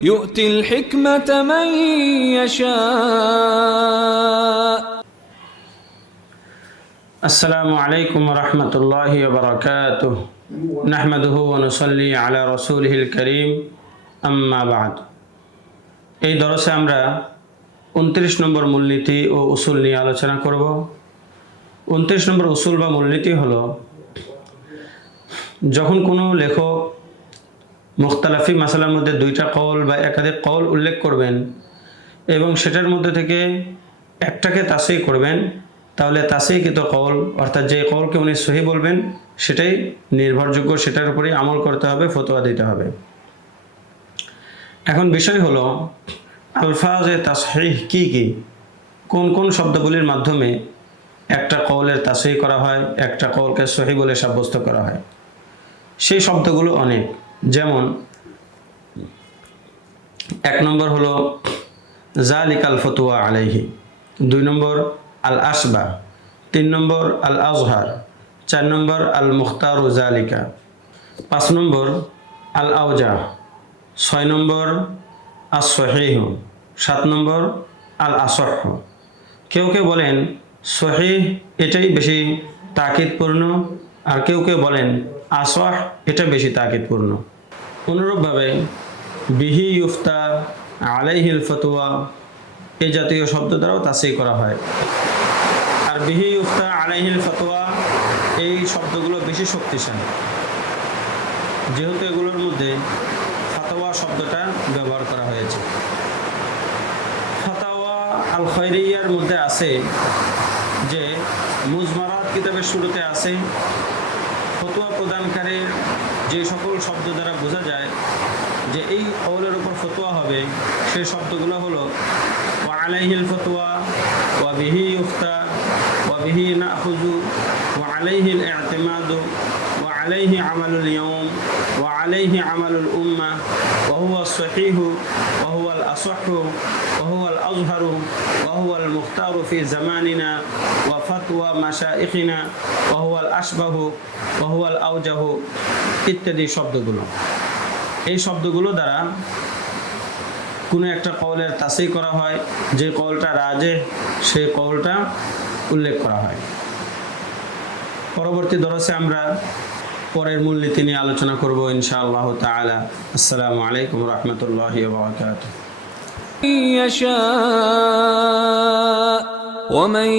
يؤتي الحكمة من يشاء. السلام عليكم ورحمة الله وبركاته. نحمده ونصلي على رسوله الكريم أما بعد. এই দরসে আমরা 29 নম্বর মূলনীতি ও উসুল নিয়ে আলোচনা করব। 29 নম্বর উসুল বা মূলনীতি হলো, যখন কোনো লেখক মুখতালাফি মাসালার মধ্যে দুইটা কওল বা একাধিক কওল উল্লেখ করবেন এবং সেটার মধ্যে থেকে একটাকে তাসহিহ করবেন, তাহলে তাসহিহকৃত কওল অর্থাৎ যে কওলকে উনি সহিহ বলবেন সেটাই নির্ভরযোগ্য, সেটার উপরেই আমল করতে হবে, ফতোয়া দিতে হবে। এখন বিষয় হলো আলফাজে তাসহিহ কি কি, কোন কোন শব্দগুলির মাধ্যমে একটা কওলের তাসহিহ করা হয়, একটা কওলকে সহিহ বলে সাব্যস্ত করা হয়। সেই শব্দগুলো অনেক, যেমন 1 নম্বর হলো জালিকাল ফতোয়া আলাইহি, 2 নম্বর আল আসবা, 3 নম্বর আল আজহার, 4 নম্বর আল মুখতারু জালিকা, 5 নম্বর আল আওজা, 6 নম্বর আস সহিহ, 7 নম্বর আল আসহ। কেউ কেউ বলেন সহিহ এটাই বেশি তাকিদপূর্ণ, আর কেউ কেউ বলেন আসহ এটা বেশি তাকিদপূর্ণ। অনুরূপভাবে বিহি ইউফতা, আলাইহিল ফতোয়া এই জাতীয় শব্দ দ্বারাও তাসহিহ করা হয়। আর বিহি ইউফতা, আলাইহিল ফতোয়া এই শব্দগুলো বেশি শক্তিশালী, যেহেতু এগুলোর মধ্যে ফাতোয়া শব্দটা ব্যবহার করা হয়েছে। ফাতাওয়া আল খৈরিয়ার মধ্যে আছে যে মুজমারাত কিতাবের শুরুতে আছে ফতোয়া প্রদানকারীর যে সকল শব্দ দ্বারা বোঝা যায় যে এই কওলের উপর ফতোয়া হবে, সেই শব্দগুলো হলো ওয়া আলাইহিল ফতোয়া, ওয়া বিহি ইউফতা, ওয়া বিহি নাখুযু, ওয়া আলাইহিল ইতিমাদু, ওয়া আলাইহি আমালুল ইয়াউম, ওয়া আলাইহি আমালুল উম্মাহ, ওয়া হুয়া সহিহু, ওয়া হুয়া আল আসহু, ওয়া হুয়া আল আযহারু, ওয়া হুয়া আল মুখতারু ফি জামানিনা, ওয়া ফাতওয়া মাশাইখিনা, ওয়া হুয়া আল আশবাহু, ওয়া হুয়া আল আওজাহু ইত্যাদি শব্দগুলো। এই শব্দগুলো দ্বারা কোনো একটা কওলের তাসহিহ করা হয়, যে কওলটা রাজেহ সেই কওলটা উল্লেখ করা হয়। পরবর্তী দরসে আমরা পরের মূলনীতি নিয়ে আলোচনা করব ইনশাআল্লাহ তাআলা। আসসালামু আলাইকুম ওয়া রাহমাতুল্লাহি ওয়া বারাকাতুহু। ومن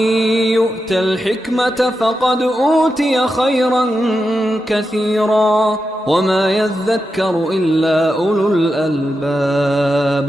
يؤت الحكمة فقد أوتي خيرا كثيرا وما يذكر إلا أولو الألباب.